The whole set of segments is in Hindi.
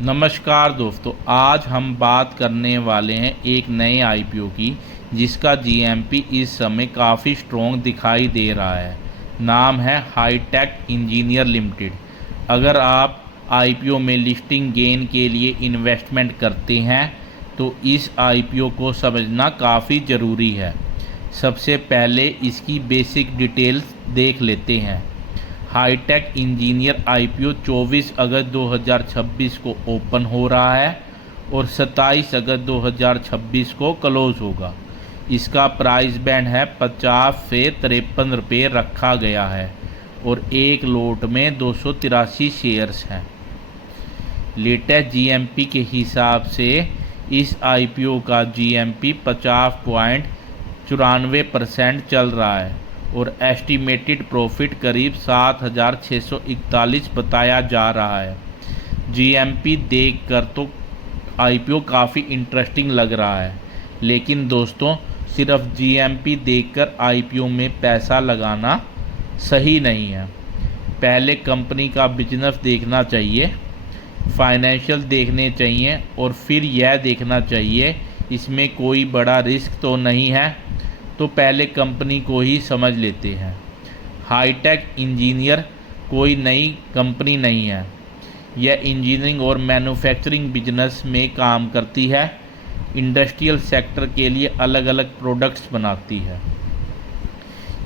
नमस्कार दोस्तों, आज हम बात करने वाले हैं एक नए आईपीओ की जिसका जीएमपी इस समय काफ़ी स्ट्रॉन्ग दिखाई दे रहा है। नाम है हाईटेक इंजीनियर लिमिटेड। अगर आप आईपीओ में लिस्टिंग गेन के लिए इन्वेस्टमेंट करते हैं तो इस आईपीओ को समझना काफ़ी ज़रूरी है। सबसे पहले इसकी बेसिक डिटेल्स देख लेते हैं। हाईटेक इंजीनियर आईपीओ 24 अगस्त 2026 को ओपन हो रहा है और 27 अगस्त 2026 को क्लोज होगा। इसका प्राइस बैंड है 50 से 53 रुपये रखा गया है और एक लोट में 283 शेयर्स हैं। लेटेस्ट जीएमपी के हिसाब से इस आईपीओ का जीएमपी 50.94% चल रहा है और एस्टिमेटेड प्रॉफिट करीब 7,641 बताया जा रहा है। जीएमपी देखकर तो आईपीओ काफ़ी इंटरेस्टिंग लग रहा है, लेकिन दोस्तों सिर्फ जीएमपी देखकर आईपीओ में पैसा लगाना सही नहीं है। पहले कंपनी का बिजनेस देखना चाहिए, फाइनेंशियल देखने चाहिए और फिर यह देखना चाहिए इसमें कोई बड़ा रिस्क तो नहीं है। तो पहले कंपनी को ही समझ लेते हैं। हाईटेक इंजीनियर कोई नई कंपनी नहीं है। यह इंजीनियरिंग और मैन्युफैक्चरिंग बिजनेस में काम करती है। इंडस्ट्रियल सेक्टर के लिए अलग अलग प्रोडक्ट्स बनाती है।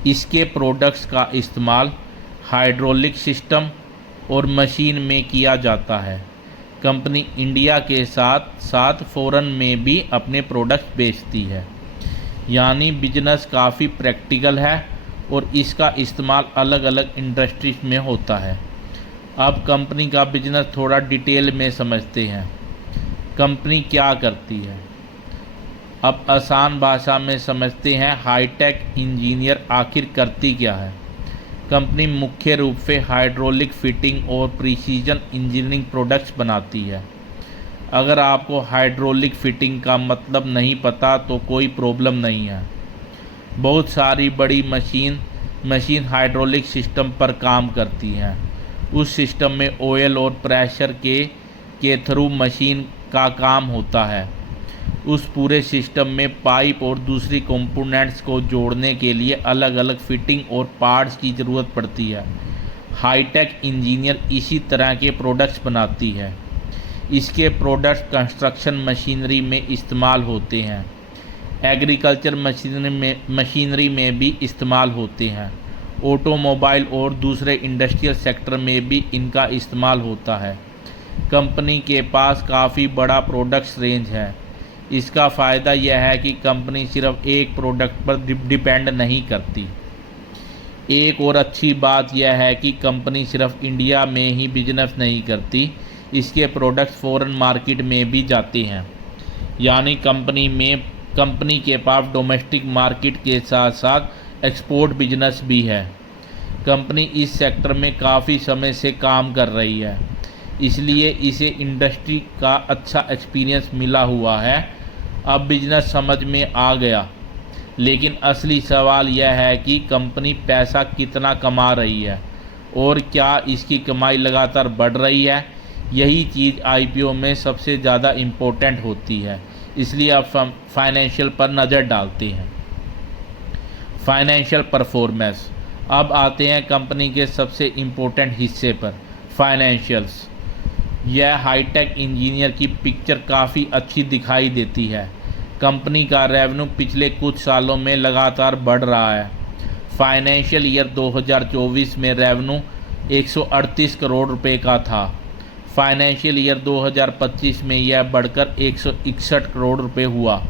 इसके प्रोडक्ट्स का इस्तेमाल हाइड्रोलिक सिस्टम और मशीन में किया जाता है। कंपनी इंडिया के साथ साथ फॉरेन में भी अपने प्रोडक्ट्स बेचती है, यानी बिजनेस काफ़ी प्रैक्टिकल है और इसका इस्तेमाल अलग अलग इंडस्ट्रीज में होता है। अब कंपनी का बिजनेस थोड़ा डिटेल में समझते हैं। कंपनी क्या करती है, अब आसान भाषा में समझते हैं। हाईटेक इंजीनियर आखिर करती क्या है। कंपनी मुख्य रूप से हाइड्रोलिक फिटिंग और प्रिसीजन इंजीनियरिंग प्रोडक्ट्स बनाती है। अगर आपको हाइड्रोलिक फिटिंग का मतलब नहीं पता तो कोई प्रॉब्लम नहीं है। बहुत सारी बड़ी मशीन हाइड्रोलिक सिस्टम पर काम करती हैं। उस सिस्टम में ऑयल और प्रेशर के थ्रू मशीन का काम होता है। उस पूरे सिस्टम में पाइप और दूसरी कंपोनेंट्स को जोड़ने के लिए अलग अलग फिटिंग और पार्ट्स की ज़रूरत पड़ती है। हाईटेक इंजीनियर इसी तरह के प्रोडक्ट्स बनाती है। इसके प्रोडक्ट्स कंस्ट्रक्शन मशीनरी में इस्तेमाल होते हैं, एग्रीकल्चर मशीनरी में भी इस्तेमाल होते हैं, ऑटोमोबाइल और दूसरे इंडस्ट्रियल सेक्टर में भी इनका इस्तेमाल होता है। कंपनी के पास काफ़ी बड़ा प्रोडक्ट्स रेंज है। इसका फ़ायदा यह है कि कंपनी सिर्फ एक प्रोडक्ट पर डिपेंड नहीं करती। एक और अच्छी बात यह है कि कंपनी सिर्फ इंडिया में ही बिजनेस नहीं करती, इसके प्रोडक्ट्स फॉरेन मार्केट में भी जाते हैं। यानी कंपनी के पास डोमेस्टिक मार्केट के साथ साथ एक्सपोर्ट बिजनेस भी है। कंपनी इस सेक्टर में काफ़ी समय से काम कर रही है, इसलिए इसे इंडस्ट्री का अच्छा एक्सपीरियंस मिला हुआ है। अब बिजनेस समझ में आ गया, लेकिन असली सवाल यह है कि कंपनी पैसा कितना कमा रही है और क्या इसकी कमाई लगातार बढ़ रही है। यही चीज़ आईपीओ में सबसे ज़्यादा इम्पोर्टेंट होती है, इसलिए आप फाइनेंशियल पर नज़र डालते हैं। Financial performance. अब आते हैं कंपनी के सबसे इम्पोर्टेंट हिस्से पर, फाइनेंशियल्स। यह हाईटेक इंजीनियर की पिक्चर काफ़ी अच्छी दिखाई देती है। कंपनी का रेवेन्यू पिछले कुछ सालों में लगातार बढ़ रहा है। फाइनेंशियल ईयर 2024 में रेवेन्यू 138 करोड़ रुपए का था। फाइनेंशियल ईयर 2025 में यह बढ़कर 161 करोड़ रुपए हुआ।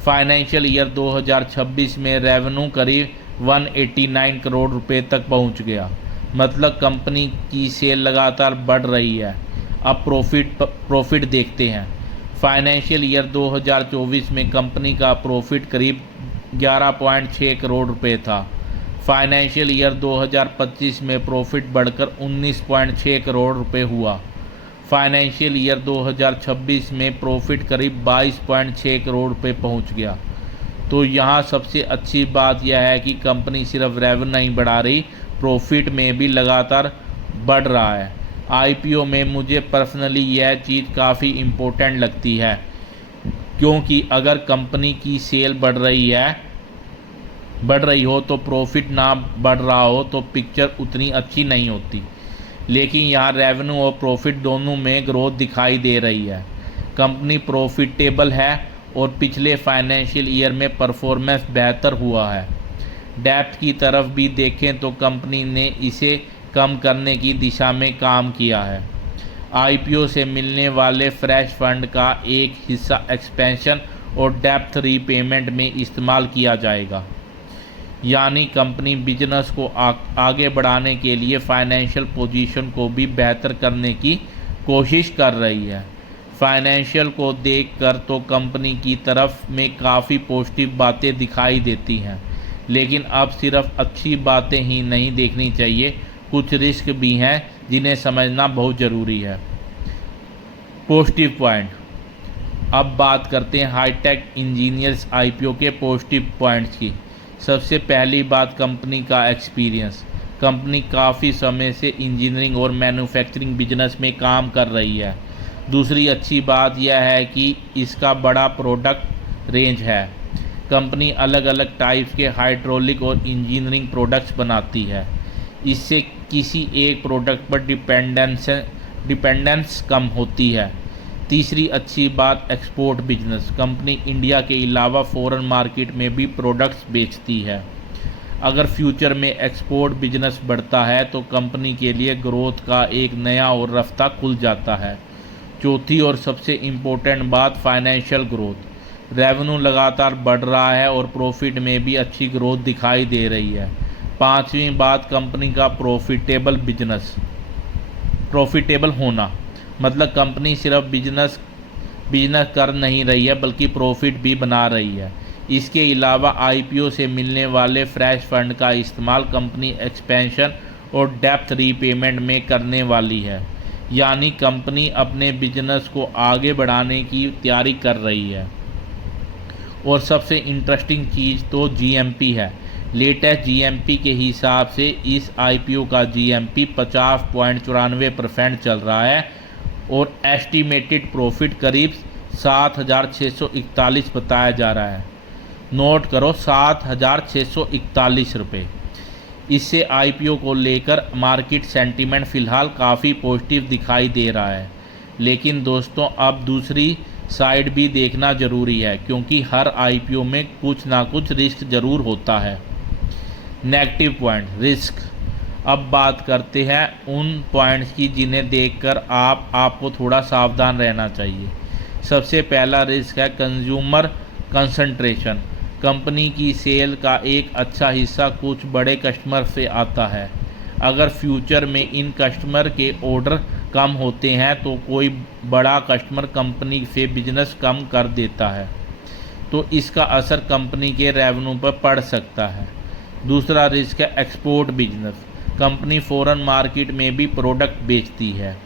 फाइनेंशियल ईयर 2026 में रेवेन्यू करीब 189 करोड़ रुपए तक पहुंच गया। मतलब कंपनी की सेल लगातार बढ़ रही है। अब प्रॉफिट देखते हैं। फाइनेंशियल ईयर 2024 में कंपनी का प्रॉफिट करीब 11.6 करोड़ रुपए था। फाइनेंशियल ईयर 2025 में प्रॉफिट बढ़कर 19.6 करोड़ रुपए हुआ। फाइनेंशियल ईयर 2026 में प्रॉफिट करीब 22.6 करोड़ रुपए पहुंच गया। तो यहाँ सबसे अच्छी बात यह है कि कंपनी सिर्फ रेवेन्यू नहीं बढ़ा रही, प्रॉफिट में भी लगातार बढ़ रहा है। आईपीओ में मुझे पर्सनली यह चीज़ काफ़ी इम्पोर्टेंट लगती है, क्योंकि अगर कंपनी की सेल बढ़ रही हो तो प्रॉफिट ना बढ़ रहा हो तो पिक्चर उतनी अच्छी नहीं होती। लेकिन यहाँ रेवेन्यू और प्रॉफिट दोनों में ग्रोथ दिखाई दे रही है। कंपनी प्रॉफिटेबल है और पिछले फाइनेंशियल ईयर में परफॉर्मेंस बेहतर हुआ है। डेब्ट की तरफ भी देखें तो कंपनी ने इसे कम करने की दिशा में काम किया है। आईपीओ से मिलने वाले फ्रेश फंड का एक हिस्सा एक्सपेंशन और डेब्ट रीपेमेंट में इस्तेमाल किया जाएगा, यानी कंपनी बिजनेस को आगे बढ़ाने के लिए फाइनेंशियल पोजीशन को भी बेहतर करने की कोशिश कर रही है। फाइनेंशियल को देखकर तो कंपनी की तरफ में काफ़ी पॉजिटिव बातें दिखाई देती हैं, लेकिन अब सिर्फ अच्छी बातें ही नहीं देखनी चाहिए, कुछ रिस्क भी हैं जिन्हें समझना बहुत ज़रूरी है। Positive point. अब बात करते हैं हाईटेक इंजीनियर्स आईपीओ के पॉजिटिव पॉइंट्स की। सबसे पहली बात कंपनी का एक्सपीरियंस। कंपनी काफ़ी समय से इंजीनियरिंग और मैन्युफैक्चरिंग बिजनेस में काम कर रही है। दूसरी अच्छी बात यह है कि इसका बड़ा प्रोडक्ट रेंज है। कंपनी अलग अलग टाइप्स के हाइड्रोलिक और इंजीनियरिंग प्रोडक्ट्स बनाती है, इससे किसी एक प्रोडक्ट पर डिपेंडेंस कम होती है। तीसरी अच्छी बात एक्सपोर्ट बिजनेस। कंपनी इंडिया के अलावा फॉरेन मार्केट में भी प्रोडक्ट्स बेचती है। अगर फ्यूचर में एक्सपोर्ट बिजनेस बढ़ता है तो कंपनी के लिए ग्रोथ का एक नया और रास्ता खुल जाता है। चौथी और सबसे इम्पोर्टेंट बात फाइनेंशियल ग्रोथ। रेवेन्यू लगातार बढ़ रहा है और प्रॉफिट में भी अच्छी ग्रोथ दिखाई दे रही है। पांचवी बात कंपनी का प्रॉफिटेबल होना, मतलब कंपनी सिर्फ बिजनेस कर नहीं रही है बल्कि प्रॉफिट भी बना रही है। इसके अलावा आईपीओ से मिलने वाले फ्रेश फंड का इस्तेमाल कंपनी एक्सपेंशन और डेब्ट रीपेमेंट में करने वाली है, यानी कंपनी अपने बिजनेस को आगे बढ़ाने की तैयारी कर रही है। और सबसे इंटरेस्टिंग चीज़ तो जीएमपी है। लेटेस्ट जीएमपी के हिसाब से इस आईपीओ का जीएमपी 50.94% चल रहा है और एस्टीमेटेड प्रॉफिट करीब 7,641 बताया जा रहा है। नोट करो 7,641 रुपये। इससे आईपीओ को लेकर मार्केट सेंटीमेंट फ़िलहाल काफ़ी पॉजिटिव दिखाई दे रहा है। लेकिन दोस्तों अब दूसरी साइड भी देखना ज़रूरी है, क्योंकि हर आईपीओ में कुछ ना कुछ रिस्क ज़रूर होता है। Negative point, risk. अब बात करते हैं उन पॉइंट्स की जिन्हें देखकर आपको थोड़ा सावधान रहना चाहिए। सबसे पहला रिस्क है कंज्यूमर कंसंट्रेशन। कंपनी की सेल का एक अच्छा हिस्सा कुछ बड़े कस्टमर से आता है। अगर फ्यूचर में इन कस्टमर के ऑर्डर कम होते हैं तो कोई बड़ा कस्टमर कंपनी से बिजनेस कम कर देता है, तो इसका असर कंपनी के रेवेन्यू पर पड़ सकता है। दूसरा रिस्क है export business. Company foreign market में भी प्रोडक्ट बेचती है,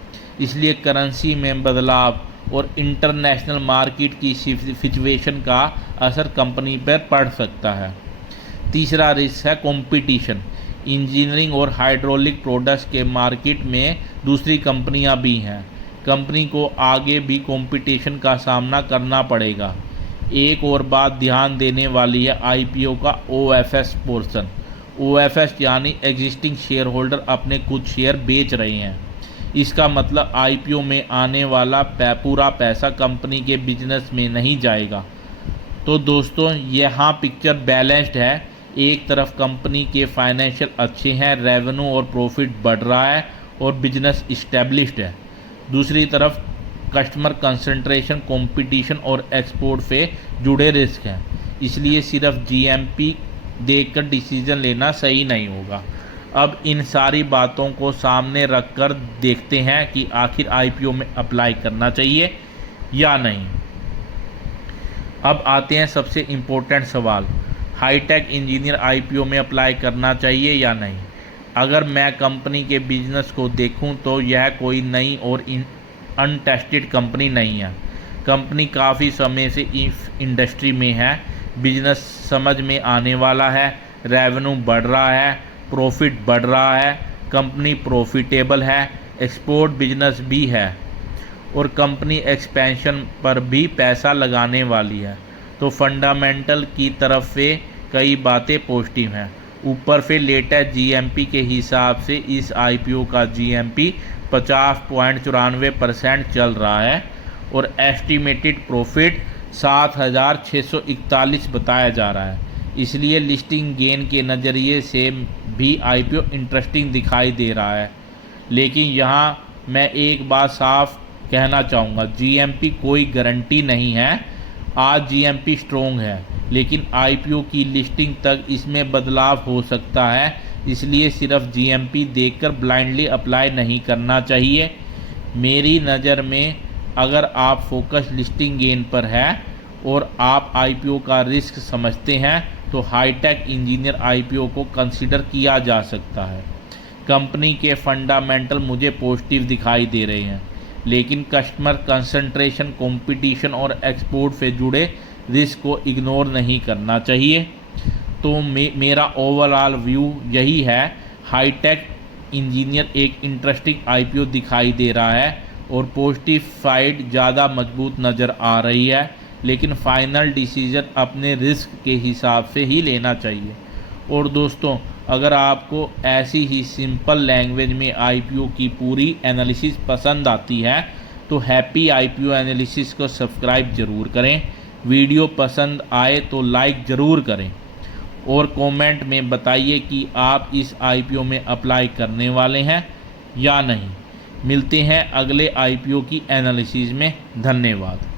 इसलिए करेंसी में बदलाव और इंटरनेशनल मार्केट की सिचुएशन का असर कंपनी पर पड़ सकता है। तीसरा रिस्क है कंपटीशन। इंजीनियरिंग और हाइड्रोलिक प्रोडक्ट्स के मार्केट में दूसरी कंपनियां भी हैं। कंपनी को आगे भी कंपटीशन का सामना करना पड़ेगा। एक और बात ध्यान देने वाली है आईपीओ का ओएफएस पोर्शन। ओएफएस यानी एग्जिस्टिंग शेयर होल्डर अपने कुछ शेयर बेच रहे हैं। इसका मतलब आईपीओ में आने वाला पूरा पैसा कंपनी के बिजनेस में नहीं जाएगा। तो दोस्तों यहाँ पिक्चर बैलेंस्ड है। एक तरफ कंपनी के फाइनेंशियल अच्छे हैं, रेवेन्यू और प्रॉफिट बढ़ रहा है और बिजनेस इस्टेब्लिश्ड है। दूसरी तरफ कस्टमर कंसंट्रेशन, कंपटीशन और एक्सपोर्ट से जुड़े रिस्क हैं। इसलिए सिर्फ जीएमपी देखकर डिसीजन लेना सही नहीं होगा। अब इन सारी बातों को सामने रखकर देखते हैं कि आखिर आईपीओ में अप्लाई करना चाहिए या नहीं। अब आते हैं सबसे इम्पोर्टेंट सवाल, हाईटेक इंजीनियर आईपीओ में अप्लाई करना चाहिए या नहीं। अगर मैं कंपनी के बिजनेस को देखूं तो यह कोई नई और अनटेस्टेड कंपनी नहीं है। कंपनी काफ़ी समय से इस इंडस्ट्री में है, बिजनेस समझ में आने वाला है, रेवेन्यू बढ़ रहा है, प्रॉफिट बढ़ रहा है, कंपनी प्रॉफिटेबल है, एक्सपोर्ट बिजनेस भी है और कंपनी एक्सपेंशन पर भी पैसा लगाने वाली है। तो फंडामेंटल की तरफ से कई बातें पॉजिटिव हैं। ऊपर से लेटेस्ट जीएमपी के हिसाब से इस आईपीओ का जीएमपी 50.94% चल रहा है और एस्टिमेटेड प्रॉफिट 7,641 बताया जा रहा है। इसलिए लिस्टिंग गेन के नज़रिए से भी आईपीओ इंटरेस्टिंग दिखाई दे रहा है। लेकिन यहाँ मैं एक बात साफ कहना चाहूँगा, जीएमपी कोई गारंटी नहीं है। आज जीएमपी स्ट्रोंग है, लेकिन आईपीओ की लिस्टिंग तक इसमें बदलाव हो सकता है। इसलिए सिर्फ जीएमपी देखकर ब्लाइंडली अप्लाई नहीं करना चाहिए। मेरी नज़र में अगर आप फोकस लिस्टिंग गेन पर है और आप आईपीओ का रिस्क समझते हैं तो हाईटेक इंजीनियर आईपीओ को कंसीडर किया जा सकता है। कंपनी के फंडामेंटल मुझे पॉजिटिव दिखाई दे रहे हैं, लेकिन कस्टमर कंसंट्रेशन, कंपटीशन और एक्सपोर्ट से जुड़े रिस्क को इग्नोर नहीं करना चाहिए। तो मेरा ओवरऑल व्यू यही है, हाईटेक इंजीनियर एक इंटरेस्टिंग आईपीओ दिखाई दे रहा है और पॉजिटिव साइड ज़्यादा मजबूत नज़र आ रही है, लेकिन फाइनल डिसीजन अपने रिस्क के हिसाब से ही लेना चाहिए। और दोस्तों, अगर आपको ऐसी ही सिंपल लैंग्वेज में आईपीओ की पूरी एनालिसिस पसंद आती है तो हैप्पी आईपीओ एनालिसिस को सब्सक्राइब ज़रूर करें। वीडियो पसंद आए तो लाइक ज़रूर करें और कमेंट में बताइए कि आप इस आईपीओ में अप्लाई करने वाले हैं या नहीं। मिलते हैं अगले आईपीओ की एनालिसिस में। धन्यवाद।